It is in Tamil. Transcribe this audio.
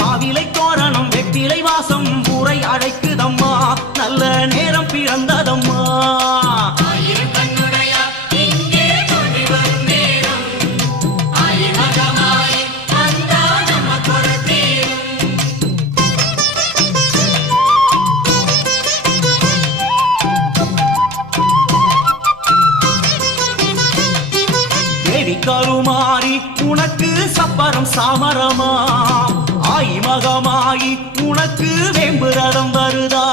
மாவிலை தோரணம் வெற்றிலை வாசம் ஊரை அழைக்குதம்மா நல்ல நேரம் பிறந்ததம்மா கருமாறி உனக்கு சப்பரம் சாமரமா ஆய் மகமாயி உனக்கு வேம்பு ரதம் வருதா